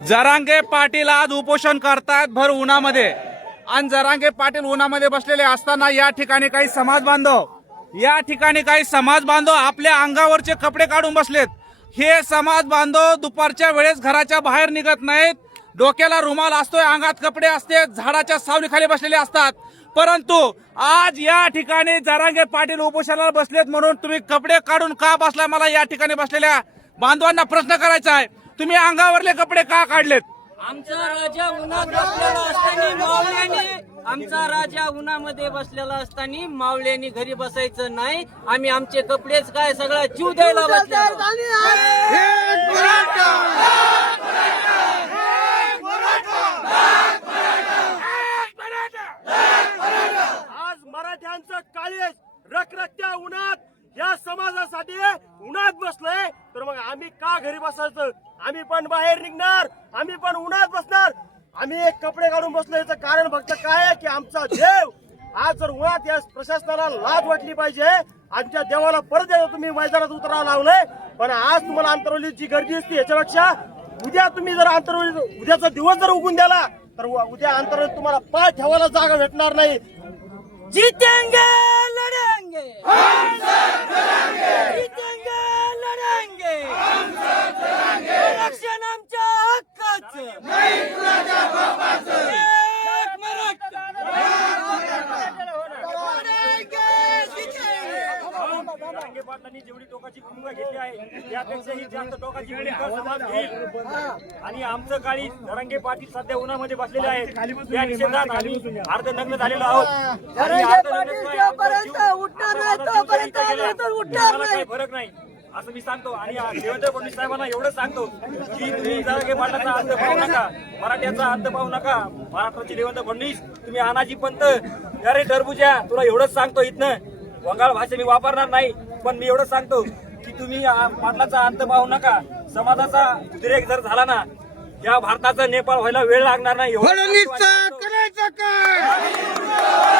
जरांगे पाटील आज उपोषण करतायत भर उन्हामध्ये आणि जरांगे पाटील उन्हामध्ये बसलेले असताना या ठिकाणी काही समाज बांधव आपल्या अंगावरचे कपडे काढून बसलेत। हे समाज बांधव दुपारच्या वेळेस घराच्या बाहेर निघत नाहीत, डोक्याला रुमाल असतोय, अंगात कपडे असते, झाडाच्या सावलीखाली बसलेले असतात। परंतु आज या ठिकाणी जरांगे पाटील उपोषणाला बसलेत म्हणून तुम्ही कपडे काढून का बसलाय, मला या ठिकाणी बसलेल्या बांधवांना प्रश्न करायचा आहे। तुम्ही अंगावरले कपडे का काढलेत? आमचा राजा उन्हात बसलेला असताना मावळ्यांनी आमचा राजा उन्हामध्ये बसलेला असताना मावळ्यांनी घरी बसायचं नाही। आम्ही आमचे कपडेच काय सगळा जीव द्यायला बसलेलो। आज मराठ्यांचं काळेज रखरखत्या उन्हात या समाजासाठी उन्हात बसलोय, तर मग आम्ही का घरी बसायचं? आम्ही पण बाहेर निघणार, आम्ही पण उन्हात बसणार। आम्ही एक कपडे काढून बसलो याचं कारण फक्त काय आहे की आमचा देव आज जर उन्हात या प्रशासनाला लाज वाटली पाहिजे, आमच्या देवाला परत एकदा तुम्ही मैदानात उतरावं लावलंय। पण आज तुम्हाला आंतरवलीत जी गर्दी असते याच्यापेक्षा उद्या तुम्ही जर आंतरवली उद्याचा दिवस जर उगून द्याला तर उद्या आंतरवलीत तुम्हाला पाय ठेवायला जागा भेटणार नाही। जीतेंगे लढेंगे, जीतेंगे लढेंगे, रक्षण आमच्या हक्काचं, एक मराठा जरांगे पाटलांनी जेवढी टोकाची भूमिका घेतली आहे त्यापेक्षाही जास्त टोकाची भूमिका समाज घेईल। आणि आमचं काळी जरांगे पाटील सध्या उन्हामध्ये बसलेले आहेत, त्या निषेधात आम्ही अर्धनग्न झालेलो आहोत। काही फरक नाही असं मी सांगतो। आणि देवेंद्र फडणवीस साहेबांना एवढं सांगतो की तुम्ही जरांगे पाटलाचा अंत पाहू नका, मराठ्याचा अंत पाहू नका। महाराष्ट्राचे देवेंद्र फडणवीस तुम्ही अनाजी पंत, अरे टरबुजा, तुला एवढंच सांगतो, इथनं वंगाळ भाषा मी वापरणार नाही, पण मी एवढं सांगतो की तुम्ही पाटलाचा अंत पाहू नका। समाजाचा उद्रेक जर झाला ना, या भारताचा नेपाळ व्हायला वेळ लागणार नाही। करायचं काय?